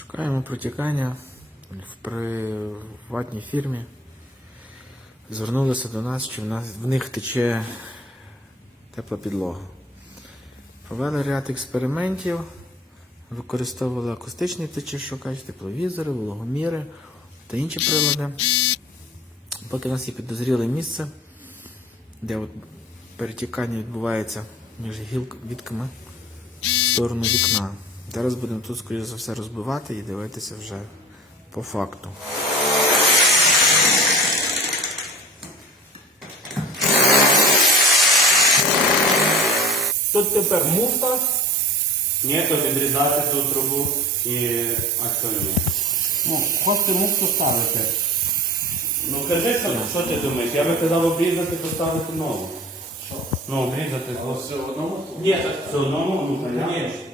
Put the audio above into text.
Шукаємо протікання в приватній фірмі. Звернулися до нас, що в, нас, в них тече тепла підлога. Провели ряд експериментів, використовували акустичний течішукач, тепловізори, вологоміри та інші прилади. Поки у нас є підозріле місце, де от перетікання відбувається між гілками в сторону вікна. Зараз будемо тут, скоріше за все, розбивати і дивитися вже по факту. Тут тепер муфта. Ні, то відрізати ту трубу і остальне. Ну, хочете муфту ставити. Ну кажи сам, що ти думаєш? Я би казав обрізати, поставити нову. Що? Ну, обрізати. Все одному? Ні, все одному, ну, звісно.